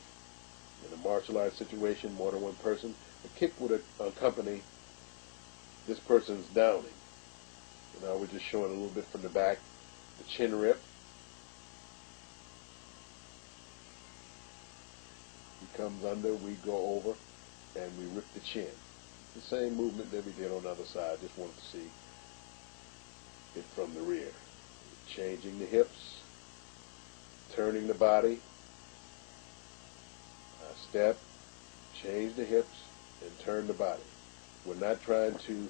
In a martial arts situation, more than one person, a kick would accompany this person's downing. Now we're just showing a little bit from the back, the chin rip. He comes under, we go over, and we rip the chin. The same movement that we did on the other side, just wanted to see it from the rear. Changing the hips, turning the body, step, change the hips, and turn the body. We're not trying to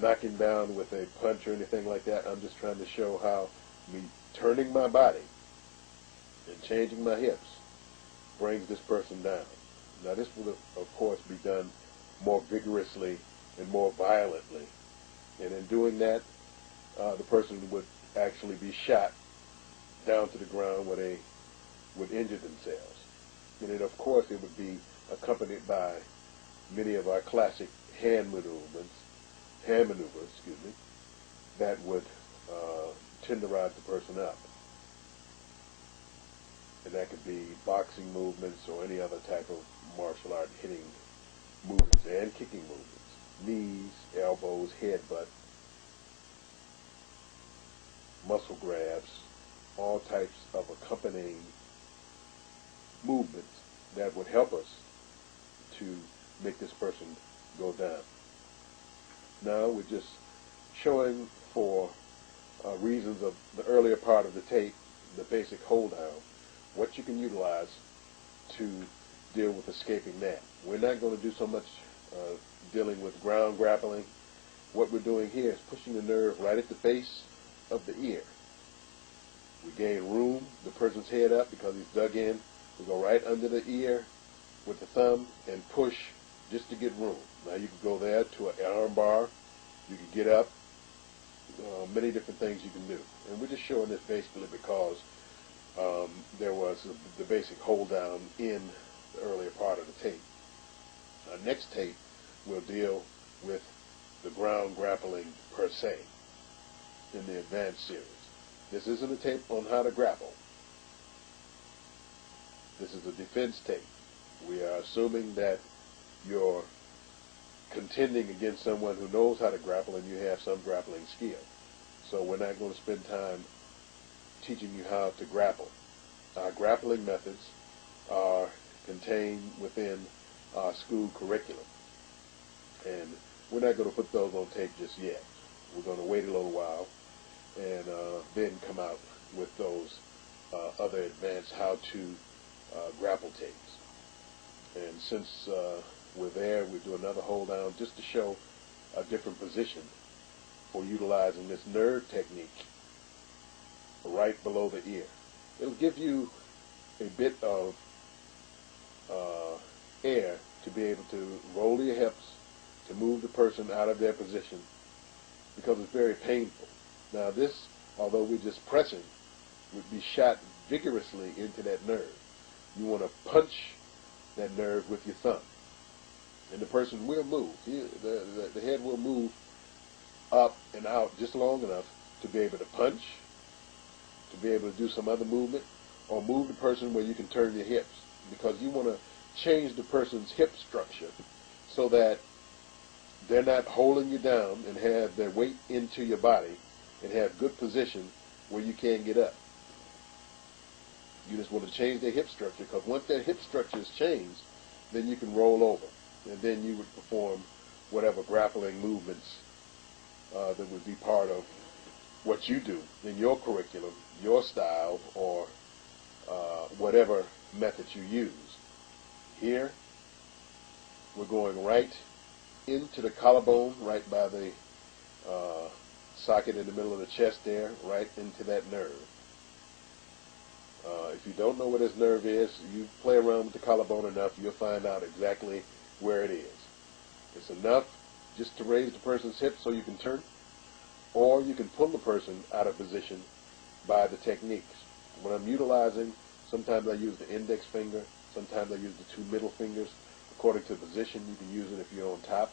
knock him down with a punch or anything like that. I'm just trying to show how me turning my body and changing my hips brings this person down. Now this will, of course, be done more vigorously and more violently. And in doing that, the person would actually be shot down to the ground where they would injure themselves. And then, of course, it would be accompanied by many of our classic hand maneuvers, that would tenderize the person up. And that could be boxing movements or any other type of martial art hitting movements and kicking movements. Knees, elbows, headbutt, muscle grabs, all types of accompanying movements that would help us to make this person go down. Now we're just showing for reasons of the earlier part of the tape, the basic hold down, what you can utilize to deal with escaping that. We're not going to do so much dealing with ground grappling. What we're doing here is pushing the nerve right at the base of the ear. We gain room, the person's head up because he's dug in. We go right under the ear with the thumb and push just to get room. Now you can go there to an arm bar. You can get up. Many different things you can do. And we're just showing this basically because there was the basic hold down in the earlier part of the tape. Our next tape will deal with the ground grappling per se in the advanced series. This isn't a tape on how to grapple. This is a defense tape. We are assuming that you're contending against someone who knows how to grapple and you have some grappling skill. So we're not going to spend time teaching you how to grapple. Our grappling methods are contained within our school curriculum. And we're not going to put those on tape just yet. We're going to wait a little while and then come out with those other advanced how-to grapple tapes. And since we're there, we do another hold down just to show a different position for utilizing this nerve technique right below the ear. It'll give you a bit of air to be able to roll your hips, to move the person out of their position, because it's very painful. Now this, although we're just pressing, would be shot vigorously into that nerve. You want to punch that nerve with your thumb. And the person will move. The head will move up and out just long enough to be able to punch, to be able to do some other movement, or move the person where you can turn your hips, because you want to change the person's hip structure so that they're not holding you down and have their weight into your body and have good position where you can't get up. You just want to change their hip structure, because once their hip structure is changed, then you can roll over, and then you would perform whatever grappling movements that would be part of what you do in your curriculum, your style, or whatever method you use. Here, we're going right into the collarbone, right by the socket in the middle of the chest there, right into that nerve. If you don't know what this nerve is, you play around with the collarbone enough, you'll find out exactly where it is. It's enough just to raise the person's hips so you can turn, or you can pull the person out of position by the techniques. When I'm utilizing, sometimes I use the index finger, sometimes I use the two middle fingers. According to the position, you can use it if you're on top,